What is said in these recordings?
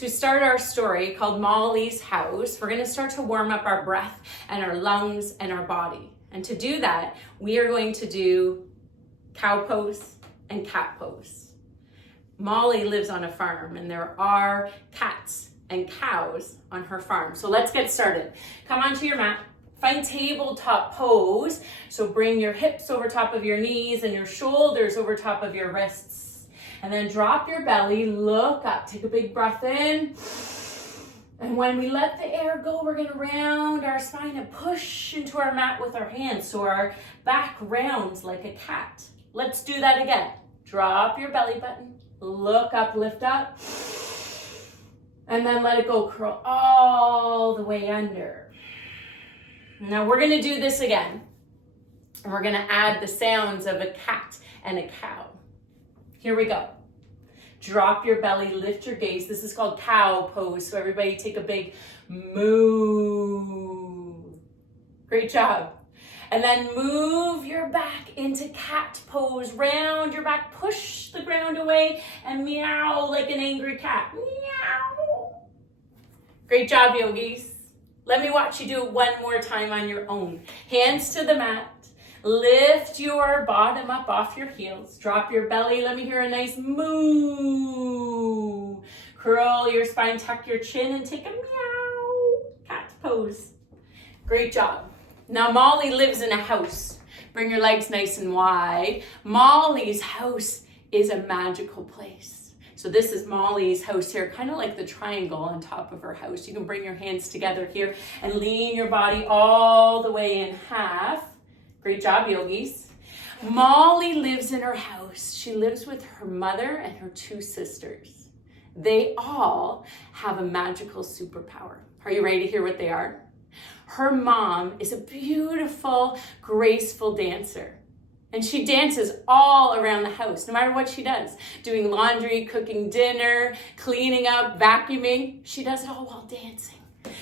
to start our story called Molly's House, we're going to start to warm up our breath and our lungs and our body. And to do that, we are going to do cow pose and cat pose. Molly lives on a farm and there are cats and cows on her farm. So let's get started. Come onto your mat. Find tabletop pose. So bring your hips over top of your knees and your shoulders over top of your wrists. And then drop your belly, look up, take a big breath in. And when we let the air go, we're gonna round our spine and push into our mat with our hands. So our back rounds like a cat. Let's do that again. Drop your belly button, look up, lift up. And then let it go, curl all the way under. Now we're gonna do this again. And we're gonna add the sounds of a cat and a cow. Here we go. Drop your belly, lift your gaze. This is called cow pose. So everybody take a big moo. Great job. And then move your back into cat pose. Round your back, push the ground away and meow like an angry cat. Meow. Great job, yogis. Let me watch you do it one more time on your own. Hands to the mat. Lift your bottom up off your heels. Drop your belly. Let me hear a nice moo. Curl your spine, tuck your chin, and take a meow. Cat pose. Great job. Now Molly lives in a house. Bring your legs nice and wide. Molly's house is a magical place. So this is Molly's house here, kind of like the triangle on top of her house. You can bring your hands together here and lean your body all the way in half. Great job, yogis. Molly lives in her house. She lives with her mother and her two sisters. They all have a magical superpower. Are you ready to hear what they are? Her mom is a beautiful, graceful dancer. And she dances all around the house, no matter what she does. Doing laundry, cooking dinner, cleaning up, vacuuming. She does it all while dancing.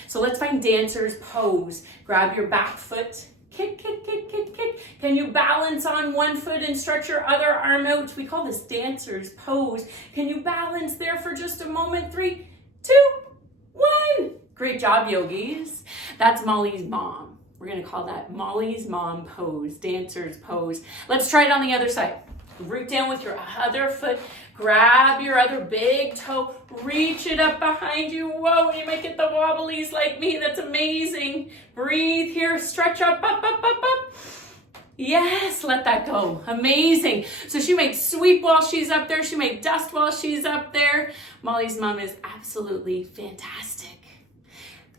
So let's find dancer's pose. Grab your back foot. Kick, kick, kick, kick, kick. Can you balance on one foot and stretch your other arm out? We call this dancer's pose. Can you balance there for just a moment? 3, 2, 1. Great job, yogis. That's Molly's mom. We're gonna call that Molly's mom pose, dancer's pose. Let's try it on the other side. Root down with your other foot. Grab your other big toe. Reach it up behind you. Whoa, you might get the wobblies like me. That's amazing. Breathe here. Stretch up, up, up, up, up. Yes, let that go. Amazing. So she might sweep while she's up there. She might dust while she's up there. Molly's mom is absolutely fantastic.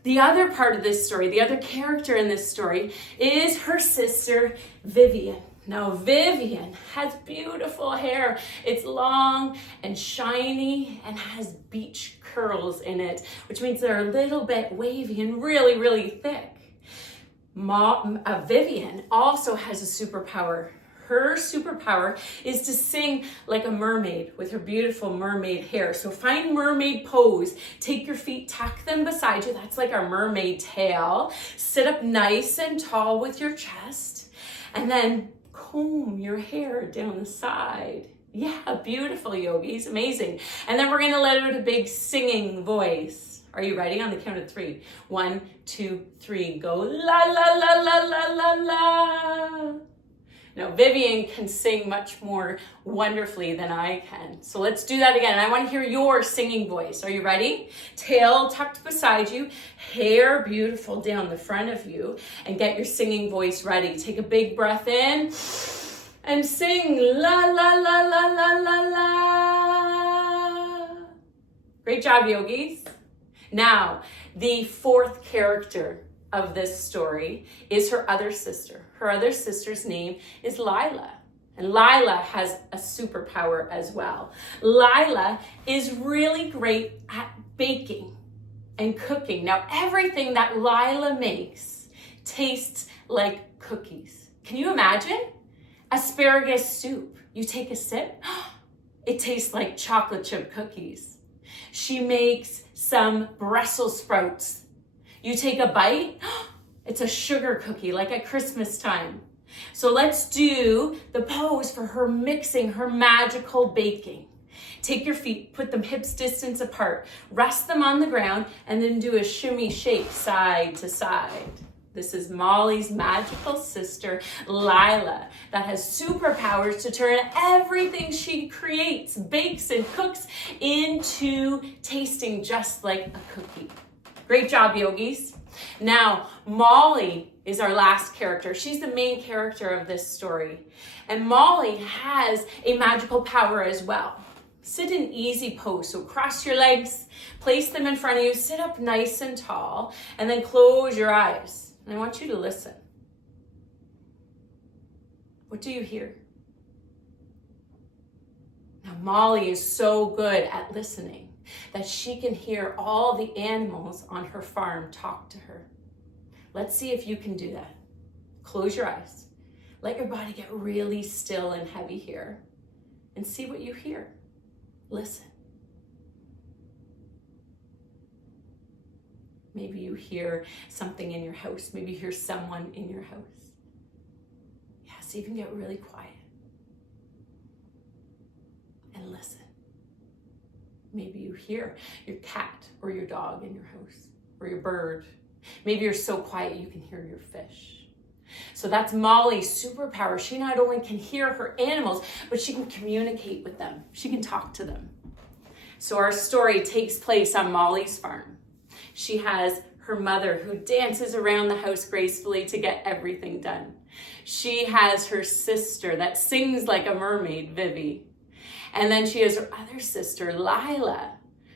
The other part of this story, the other character in this story is her sister, Vivien. Now, Vivien has beautiful hair. It's long and shiny and has beach curls in it, which means they're a little bit wavy and really, really thick. Vivien also has a superpower. Her superpower is to sing like a mermaid with her beautiful mermaid hair. So find mermaid pose. Take your feet, tuck them beside you. That's like our mermaid tail. Sit up nice and tall with your chest. And then comb your hair down the side. Yeah, beautiful, yogis. Amazing. And then we're going to let out a big singing voice. Are you ready? On the count of 3. 1, 2, 3. Go la la la la la la la. Now, Vivien can sing much more wonderfully than I can. So let's do that again. I want to hear your singing voice. Are you ready? Tail tucked beside you, hair beautiful down the front of you, and get your singing voice ready. Take a big breath in and sing la la la la la la la. Great job, yogis. Now, the fourth character of this story is her other sister. Her other sister's name is Lyla. And Lyla has a superpower as well. Lyla is really great at baking and cooking. Now, everything that Lyla makes tastes like cookies. Can you imagine? Asparagus soup. You take a sip, it tastes like chocolate chip cookies. She makes some Brussels sprouts. You take a bite, it's a sugar cookie, like at Christmas time. So let's do the pose for her mixing, her magical baking. Take your feet, put them hips distance apart, rest them on the ground, and then do a shimmy shake side to side. This is Molly's magical sister, Lyla, that has superpowers to turn everything she creates, bakes, and cooks into tasting just like a cookie. Great job, yogis. Now, Molly is our last character. She's the main character of this story. And Molly has a magical power as well. Sit in easy pose. So cross your legs, place them in front of you, sit up nice and tall, and then close your eyes. And I want you to listen. What do you hear? Now, Molly is so good at listening that she can hear all the animals on her farm talk to her. Let's see if you can do that. Close your eyes. Let your body get really still and heavy here. And see what you hear. Listen. Maybe you hear something in your house. Maybe you hear someone in your house. Yeah, so you can get really quiet. And listen. Maybe you hear your cat or your dog in your house, or your bird. Maybe you're so quiet you can hear your fish. So that's Molly's superpower. She not only can hear her animals, but she can communicate with them. She can talk to them. So our story takes place on Molly's farm. She has her mother who dances around the house gracefully to get everything done. She has her sister that sings like a mermaid, Vivien. And then she has her other sister, Lyla,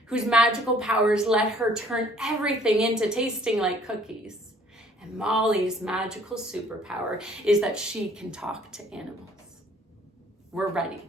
whose magical powers let her turn everything into tasting like cookies. And Molly's magical superpower is that she can talk to animals. We're ready.